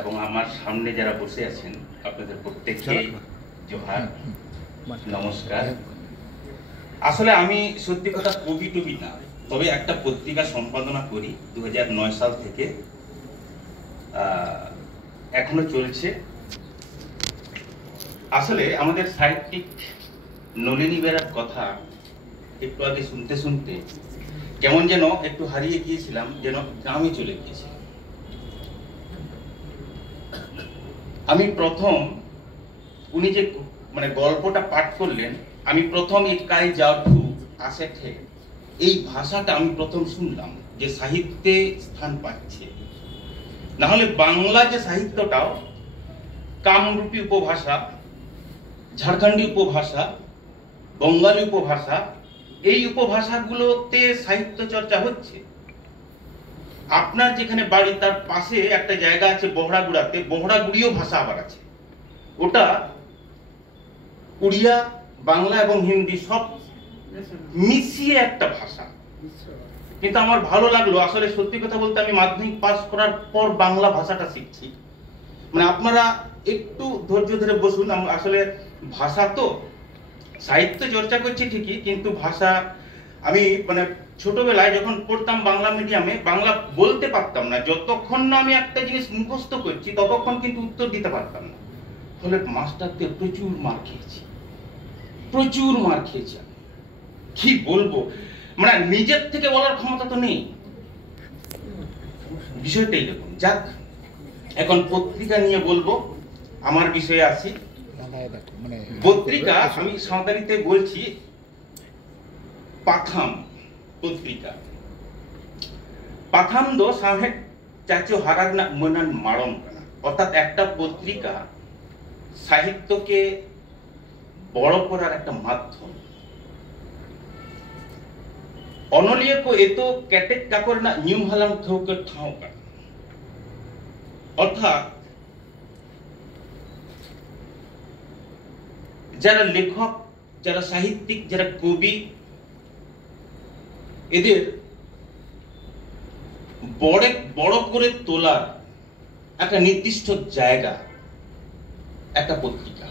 এবং আমার সামনে যারা বসে আছেন আপনাদের প্রত্যেককে জোহার, নমস্কার। আসলে আমি সত্যি কথা কবি টবি না, তবে একটা পত্রিকা সম্পাদনা করি 2009 সাল থেকে, এখনো চলছে। আসলে আমাদের সাহিত্যিক নলিনী বেরার কথা একটু আগে শুনতে শুনতে কেমন যেন একটু হারিয়ে গিয়েছিলাম, যেন গ্রামে চলে গিয়েছিলাম। আমি প্রথম উনি যে গল্পটা পাঠ করলেন, আমি প্রথম একাই যাওঠু আসে ঠে, এই ভাষাটা আমি প্রথম শুনলাম যে সাহিত্যে স্থান পাচ্ছে। না হলে বাংলা যে সাহিত্যটাও কামরূপী উপভাষা, ঝাড়খণ্ডী উপভাষা, বঙ্গালী উপভাষা, এই উপভাষাগুলোতে সাহিত্য চর্চা হচ্ছে। আপনার যেখানে বাড়ি তার পাশে একটা জায়গা আছে বহড়াগুড়াতে, বহড়াগুড়িও ভাষা আবার আছে। ওটা উড়িয়া, বাংলা এবং হিন্দি সব মিশিয়ে একটা ভাষা। কিন্তু আমার ভালো লাগলো, আসলে সত্যি কথা বলতে আমি মাধ্যমিক পাস করার পর বাংলা ভাষাটা শিখছি। আপনারা একটু ধৈর্য ধরে বসুন। আসলে ভাষা তো সাহিত্য চর্চা করছি ঠিকই, কিন্তু ভাষা আমি ছোটবেলায় যখন পড়তাম বাংলা মিডিয়ামে, বাংলা বলতে পারতাম না। যতক্ষণ না আমি একটা জিনিস মুখস্থ করছি ততক্ষণ কিন্তু উত্তর দিতে পারতাম না। ফলে মাস্টারকে প্রচুর মার খেয়েছি, প্রচুর মার খেয়েছি। কি বলবো, নিজের থেকে বলার ক্ষমতা তো নেই। বিষয়টাই দেখুন। যাক, এখন পত্রিকা নিয়ে বলবো, আমার বিষয়ে আসি। পত্রিকা আমি সাঁওতালিতে বলছি পাথাম পত্রিকা। পাথাম দো সাহেব চাচো হারাগনা মনান মারম কানা, অর্থাৎ একটা পত্রিকা সাহিত্যকে বড় করার একটা মাধ্যম। অনলিয়া কো এতো ক্যাটেক কাপড় না নিউম হালাম থৌকে ঠাও কানা, অর্থাৎ যারা লেখক, যারা সাহিত্যিক, যারা কবি, এদের বড় করে তোলার একটা নির্দিষ্ট জায়গা একটা পত্রিকা।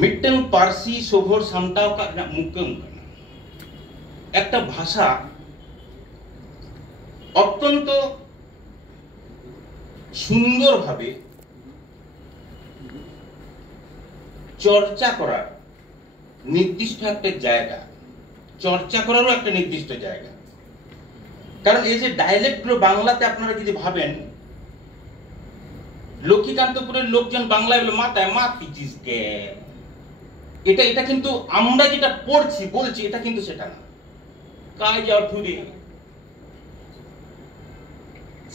মিট্টেন পার্সি সোভর সামটাও মুক্কম, একটা ভাষা অত্যন্ত সুন্দরভাবে চর্চা করার নির্দিষ্ট একটা জায়গা, চর্চা করারও একটা নির্দিষ্ট জায়গা। কারণ এই যে ডায়ালেক্ট গুলো বাংলাতে আপনারা যদি ভাবেন, লক্ষ্মীকান্তপুরের লোকজন বাংলায় বলে মাথায় মা পিচিস গে, এটা কিন্তু আমরা যেটা পড়ছি বলছি এটা কিন্তু সেটা না। কাজ যাও ঠুরে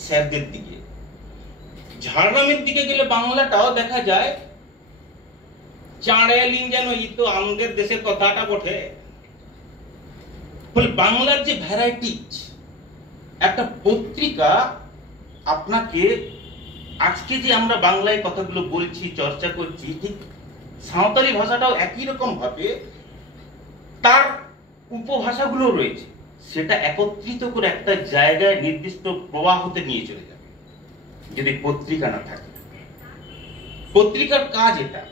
স্যারদের দিকে, ঝাড়গ্রামের দিকে গেলে বাংলাটাও দেখা যায় চাঁড়ালিন, যেন ই তো আমাদের দেশের কথাটা বটে। ফলে বাংলার যে ভ্যারাইটিজ, একটা পত্রিকা আপনাকে আজকে যে আমরা বাংলায় কথাগুলো বলছি, চর্চা করছি, ঠিক সাঁওতালি ভাষাটাও একই রকম ভাবে তার উপভাষাগুলো রয়েছে, সেটা একত্রিত করে একটা জায়গায় নির্দিষ্ট প্রবাহতে নিয়ে চলে যাবে যদি পত্রিকা না থাকে। পত্রিকার কাজ এটা।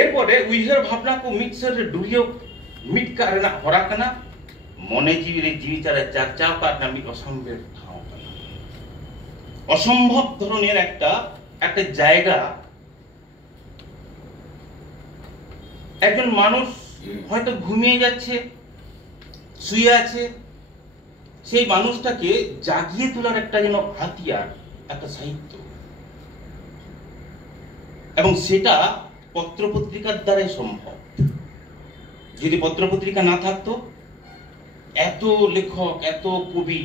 এরপরে উইহার ভাবনা কো মিক্সার ডুরিও মিট কারনা হরা কানা, মনে জীবনে জীবিতারে চাচাও কারনা মিট অসম্ভব ঠাও কানা। অসম্ভব ধরনের একটা জায়গা। একজন মানুষ হয়তো ঘুমিয়ে যাচ্ছে, শুয়ে আছে, সেই মানুষটাকে জাগিয়ে তোলার একটা যেন হাতিয়ার একটা সাহিত্য, এবং সেটা পত্রপত্রিকার দ্বারাই সম্ভব। যদি পত্রপত্রিকা না থাকতো, এত লেখক, এত কবি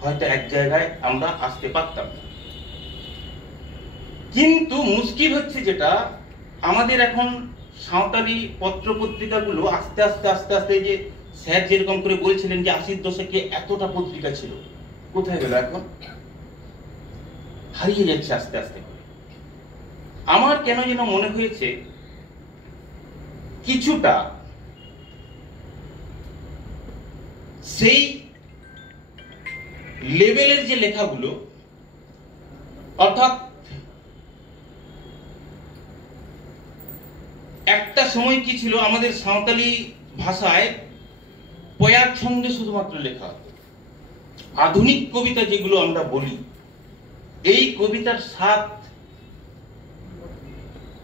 হয়তো এক জায়গায় আমরা আসতে পারতাম না। কিন্তু মুশকিল হচ্ছে যেটা, আমাদের এখন সাঁওতালি পত্রপত্রিকাগুলো আস্তে আস্তে আস্তে আস্তে, যে স্যার যেরকম করে বলছিলেন যে 80-র দশকে এতটা পত্রিকা ছিল, কোথায় গেল? এখন হারিয়ে যাচ্ছে আস্তে আস্তে। আমার কেন যেন মনে হয়েছে কিছুটা সেই লেভেলের যে লেখাগুলো, অর্থাৎ একটা সময় কি ছিল আমাদের সাঁওতালি ভাষায় পয়ার ছন্দে শুধুমাত্র লেখা হতো। আধুনিক কবিতা যেগুলো আমরা বলি, এই কবিতার স্বাদ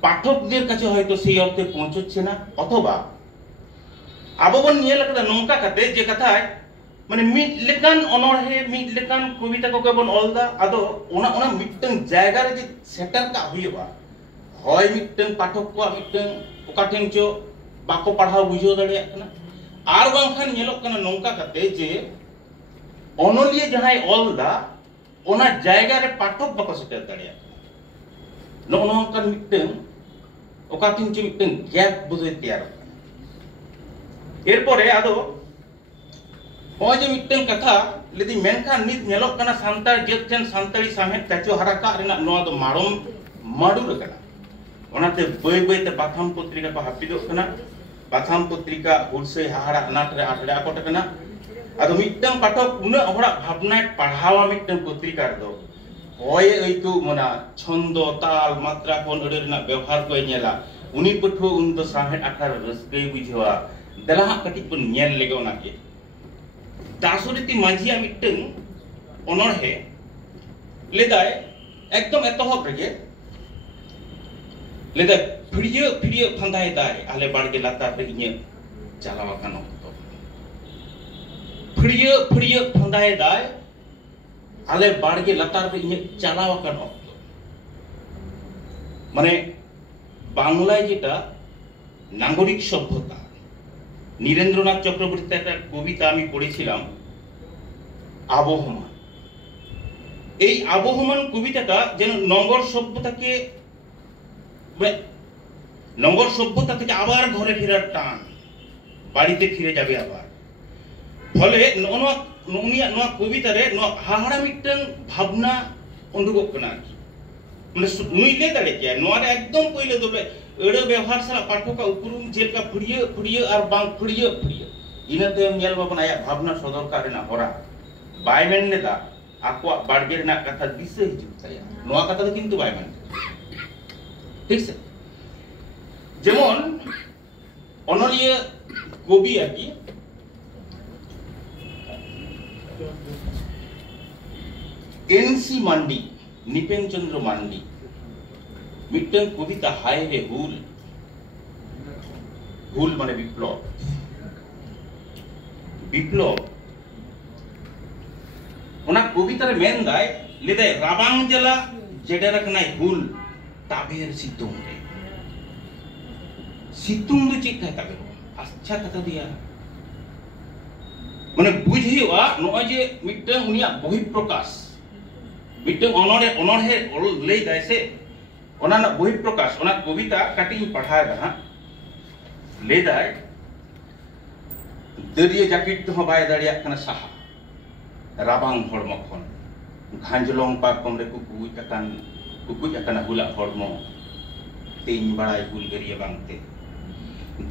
পাঠকদের কাছে হয়তো সেই অর্থে পৌঁছচ্ছে না, অথবা আববন নিয়ে লেখা নৌকা কাতে যে কথায় মানে মিড লেকান অনড়হে মিড লেকান কবিতা को কেবল অলদা আদো ওনা ওনা মিদটাং জায়গারে যে সেটার কা হুইবা হয় মিদটাং পাঠক को মিদটাং ওকাঠেন চো বাকো পড়াও বুঝো দাড়িয়া কানা আর বাংখান ñelok কানা নৌকা কাতে যে অনলিয়ে যাহাই অলদা ওনা জায়গারে পাঠক বাকো সেটার দাড়িয়া কানা নৌকান মিদটাং ওকাঠেন চো মিদটাং গ্যাপ বুঝে তৈয়ার এরপরে আদো ওই যে মিদটাং কথা লেদি মেনখান নিত ñelok কানা সান্তার জেতছেন সান্তাড়ি সামেত কাচো হারাকা রেনা নোয়া দো মারম মাডুর কানা ওনাতে বই বইতে বাথাম পত্রিকা को হাপিদো কানা বাথাম পত্রিকা হুলসে হাহারা আনাটরে আটরে আকট কানা আদো মিদটাং পাঠক উনা হড়া ভাবনা পড়াওয়া মিদটাং পত্রিকা দো ওই এইকু মনা ছন্দ তাল মাত্রা কোন ওডে রেনা ব্যবহার কই ñela উনি পঠো উন দো সাহেট আকার রসকেই বুঝवा দলা কাটি কোন ñel লেগে ওনাকে দাসরিতি মাঝিয়া মিদটাং অনড়হে লেদায় একদম এতহব রেগে লেদা ভিডিও ভিডিও ফান্দায় দায় আলে বাড়গে লাতা রে ইঞে চালাওয়া কান অক্ত ভিডিও ভিডিও ফান্দায় দায় আলে বাড়গে লাতা রে ইঞে চালাওয়া কান অক্ত মানে বাংলায় যেটা নাগরিক সভ্যতা, নীরেন্দ্রনাথ চক্রবর্তীর একটা কবিতা আমি পড়েছিলাম আবহমান। এই আবহমান কবিতাটা যেন নগর সভ্যতাকে নগর সভ্যতা থেকে আবার ঘরে ফেরার টান, বাড়িতে ফিরে যাবে আবার। ফলে উনিয়ার নোয়া কবিতারে নোয়া হাহাড়া মিদটাং ভাবনা উন্ডুগোগ কানা মানে নুই লে দাড়ে কে নোয়ারে একদম পইলে দলে এড়ে ব্যবহার সালা পাঠকা উপরুম যেলকা ফুড়িয়ে ফুড়িয়ে আর বাং ফুড়িয়ে ফুড়িয়ে ইনাতে ñel বাবন আয়া ভাবনা সদর কারে না হরা বাই মেননে দা আকোয়া বাড়গের না কথা দিছে হিজুক তায়া নোয়া কথা কিন্তু বাই মেন ঠিক আছে। যেমন অনলিয়ে কবি আর কি এনসি মান্ডি, নিপেন চন্দ্র মান্ডি মিদটাং কবিতা হায় রে হুল, হুল মানে বিপ্লব, বিপ্লব ওনা কবিতারে মেন দায় লেদায় রাবাং জেলা যেটা রাখনাই হুল তাবের সিতুং রে সিতুং দো চেক থাকে তাবের আচ্ছা কথা দিয়া মানে বুঝিওয়া নয় যে মিদটাং উনিয়া বহিঃপ্রকাশ মিদটাং অনড়ে অনড়হে লই দাইছে ওনা না বহিঃপ্রকাশ ওনা কবিতা কাটিং পড়ায় দা লে দায় দরিয়ে জাকিট তো বাই দাড়িয়া কানা সাহা রাবাং হড়মো খন ঘাঞ্জলং পাকম রে কুকুই আকানা হুলা হড়মো তেইন বাড়াই হুলগেরিয়া বাংতে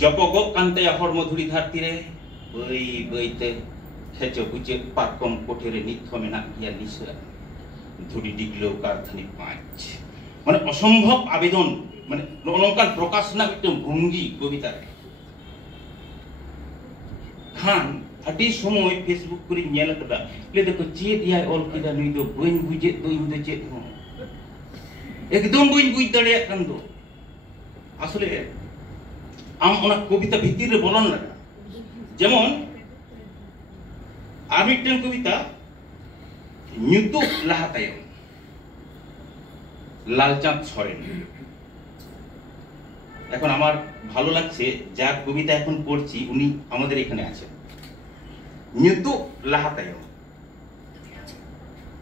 জপগক কান্তে হড়মো ধুড়ি ধারতি রে বই বইতে খেচো বুঝে পাকম কোঠেরে নিথ মেনা গিয়া নিশা ধুড়ি ডিগলো কারখানি পাঁচ মানে অসম্ভব আবেদন মানে নৌকার প্রকাশ না একটা ভঙ্গি কবিতার খান আটি সময় ফেসবুক করে ñel kada le দেখো চেত ইয়াই অল কিদা নুই দো বইন বুঝে তো ইন দো চেত হো একদম বইন বুঝ দাঁড়িয়ে কান দো আসলে আম ওনা কবিতা ভিতরে বলন লাগা। যেমন আমি একটা কবিতা ñutuk লাহা তায়ম লালচাঁদ সরেন। এখন আমার ভালো লাগছে যার কবিতা এখন পড়ছি উনি আমাদের এখানে আছেন। ñutuk লাহা তায়ম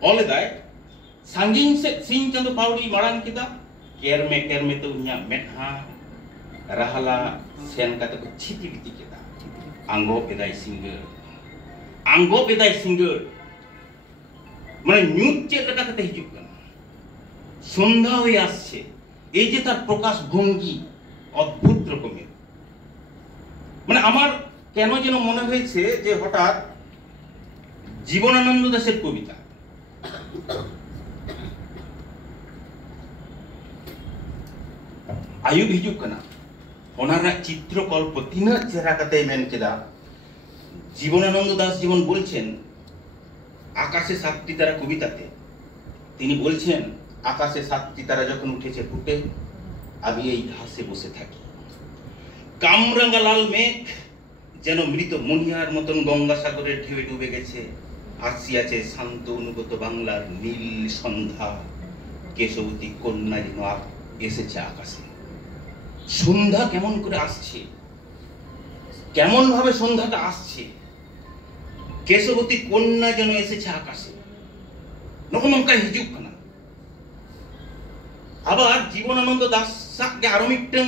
অলে দায় সাঙ্গিং সে সিং চাঁদ পাউড়ি মারাং কিদা কেরমে তো উনিয়া মেঠা রাহালা সেন কাতে को छिति बिति किदा आंगो बेदाय सिंगर মানে নিউজ চেক কাতে হিজুক কানা সন্ধ্যা হয়ে আসছে এই যে তার প্রকাশ ভঙ্গি অদ্ভুত রকমের। মানে আমার কেন যেন মনে হয়েছে যে হঠাৎ জীবনানন্দ দাশের কবিতা आयुब हिजुग कना ओनारा चित्रकल्प तीना चेहरा कते मेन केदा জীবনানন্দ দাস জীবন বলছেন আকাশে সাতটি তারা কবিতাতে তিনি বলছেন আকাশে সাতটি তারা যখন উঠেছে ফুটে আমি এই ঘাসে বসে থাকি কামরাঙ্গা লাল মেঘ যেন মৃত মনিহার মতন গঙ্গাসাগরের ঢেউয়ে ডুবে গেছে আসিয়াছে শান্ত অনুগত বাংলার নীল সন্ধ্যা কেশবতী কন্যা যেন এসেছে আকাশে সন্ধ্যা কেমন করে আসছে কেমন ভাবে সন্ধ্যাটা আসছে কেশবতী কন্যা যেন এসেছে আকাশে নকনকা হিজুক না আবার জীবনানন্দ দাস সাকে আরো মিটং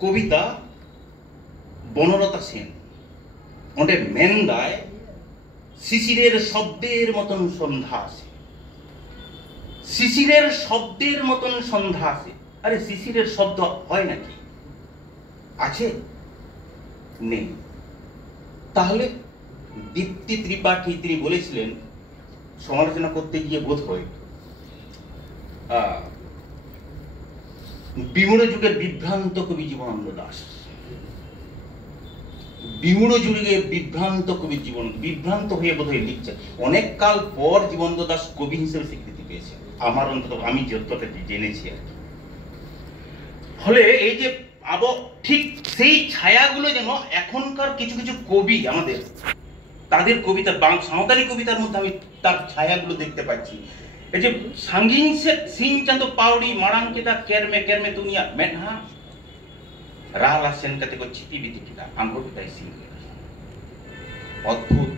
কবিতা বনলতা সেন ওঁডে মেন্দায় শিশিরের শব্দের মতন সন্ধ্যা আসে শিশিরের শব্দের মতন সন্ধ্যা আসে আরে শিশিরের শব্দ হয় নাকি আছে নেই তাহলে দীপ্তি ত্রিপাঠী তিনি বলেছিলেন সমালোচনা করতে গিয়ে বোধ হয় বিমূঢ় যুগের বিভ্রান্ত কবি জীবনানন্দ দাস বিমূঢ় যুগের বিভ্রান্ত কবি বিভ্রান্ত হয়ে বোধ হয় লিখছেন অনেক কাল পর জীবনানন্দ দাস কবি হিসেবে স্বীকৃতি পেয়েছে আমার অন্তত আমি যতটা জেনেছি আর কি ফলে এই যে ঠিক সেই ছায়াগুলো যেন এখনকার কিছু কিছু কবি আমাদের তাদের কবিতা সাঁওতালি কবিতার মধ্যে আমি তার ছায়াগুলো দেখতে পাচ্ছি এই যে সাঙ্গিন সে সিং চাঁদ পাউড়ি মারাঙ্কিতা কেরমে কেরমে দুনিয়া মেঢা রালা সেন কাতে কো চিপি বিতি কিতা আঙ্গুর তাই সিং অদ্ভুত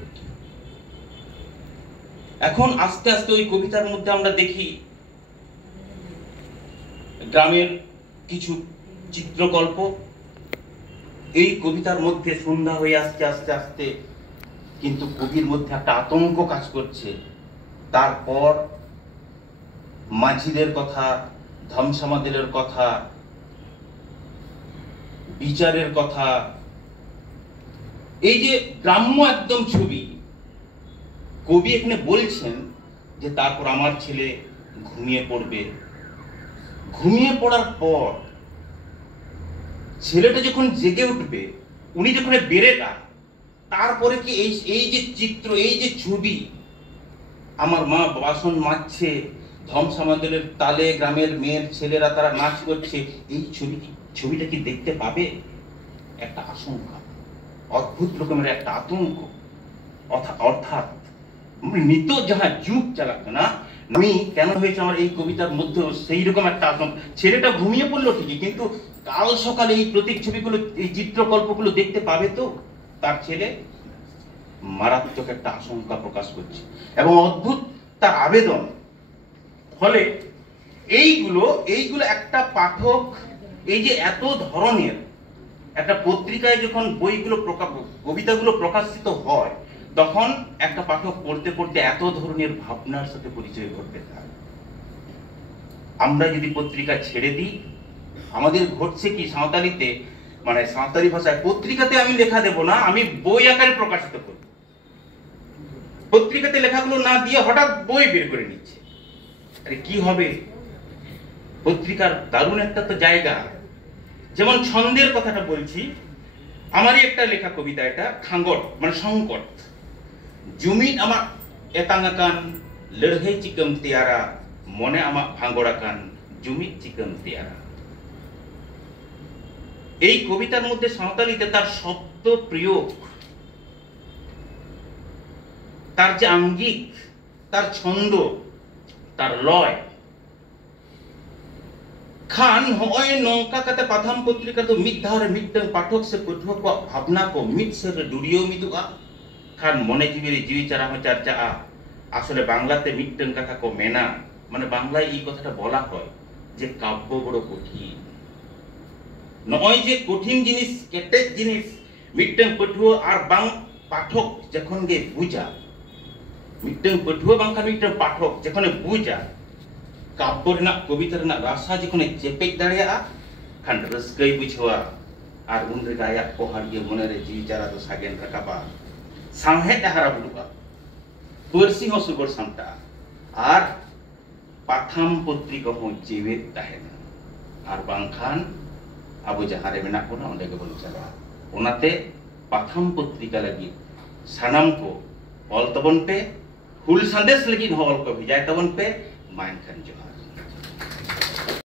এখন আস্তে আস্তে ওই কবিতার মধ্যে আমরা দেখি গ্রামের কিছু চিত্রকল্প এই কবিতার মধ্যে সন্ধ্যা হয়ে আসছে আস্তে আস্তে কিন্তু কবির মধ্যে একটা আতঙ্ক কাজ করছে তারপর মাঝিদের কথা ধমসামাদের কথা বিচারের কথা এই যে গ্রাম্য একদম ছবি কবি এখানে বলছেন যে তারপর আমার ছেলে ঘুমিয়ে পড়বে ঘুমিয়ে পড়ার পর ছেলেটা যখন জেগে উঠবে উনি যখন বেড়েটা তারপরে কি এই যে চিত্র এই যে ছবি আমার মা বাসন মাজছে ধমসামাদের তালে গ্রামের মেয়ের ছেলেরা তারা নাচ করছে এই ছবিটা কি দেখতে পাবে একটা আশঙ্কা অদ্ভুত রকমের একটা আতঙ্ক অর্থাৎ নিত যাহা যুগ চালাতো না আমি কেন হয়েছে আমার এই কবিতার মধ্যে সেই রকম একটা আতঙ্ক ছেলেটা ঘুমিয়ে পড়লো ঠিকই কিন্তু কাল সকালে এই প্রতীক ছবিগুলো এই চিত্রকল্পগুলো দেখতে পাবে তো তার ছেলে মারাত্মক একটা আশঙ্কা প্রকাশ করছে এবং অদ্ভুত তার আবেদন ফলে এইগুলো একটা পাঠক এই যে এত ধরনের একটা পত্রিকায় যখন বইগুলো কবিতাগুলো প্রকাশিত হয় তখন একটা পাঠক পড়তে পড়তে এত ধরনের ভাবনার সাথে পরিচয় করতে থাকে আমরা যদি পত্রিকা ছেড়ে দিই আমাদের ঘটছে কি সাঁওতালিতে মানে সাঁওতালি ভাষায় পত্রিকাতে আমি লেখা দেব না আমি বই আকারে প্রকাশিত করব পত্রিকাতে লেখাগুলো না দিয়ে হঠাৎ বই বের করে নিচ্ছে আরে কি হবে পত্রিকার দারুণ একটা তো জায়গা যেমন ছন্দের কথাটা বলছি আমারই একটা লেখা কবিতা এটা খাঙ্গট মানে সংকট জুমিন আমার এতাঙ্গাকান লড়াই চিকম তিয়ারা মনে আমার ভাঙ্গড়াকান জুমিন চিকম তিয়ারা এই কবিতার মধ্যে সাঁওতালিতে তার শব্দ প্রয়োগ তার যে আঙ্গিক তার ছন্দ তার লয় खान होय नौका कते प्रथम पत्रिका तो मिधार मिटन पाठक से पठुआ को भावना को मिट से डुरियो मिदुआ खान मने जीवी चारा हो चर्चा आसले बांगलाते मिटन कथा को मेना माने बांगला ई कथाटा बला হয় যে কাব্য বড় কঠিন নয় যে কঠিন জিনিস কেটেজ জিনিস মিটন পঠুয়া আর বাং পাঠক যখন গে বুঝা মিটন পঠুয়া বাংকা মিটন পাঠক যখন বুঝা কাব্য রেনা কবিতা রেনা রাসা যখন চেপেজ দাঁড়িয়া খান রসকাই বুঝোয়া আর উনরে গায়া পহাড়িয়ে মনেরে জিবি চারা তো সাগেন রাকাবা সামহেদ হারা বুলুকা পরসি হো সুগর সামটা और पाथाम पत्रिका हो जीवित तहना और बांखान अब जहाँ रे मेना कोना उन्हें के बोल चला उन्हें पाथाम पत्रिका लगी सनम को ऑल तबन पे हुल संदेश लगी हॉल को भिजाए तबन पे माइन खन जोहार।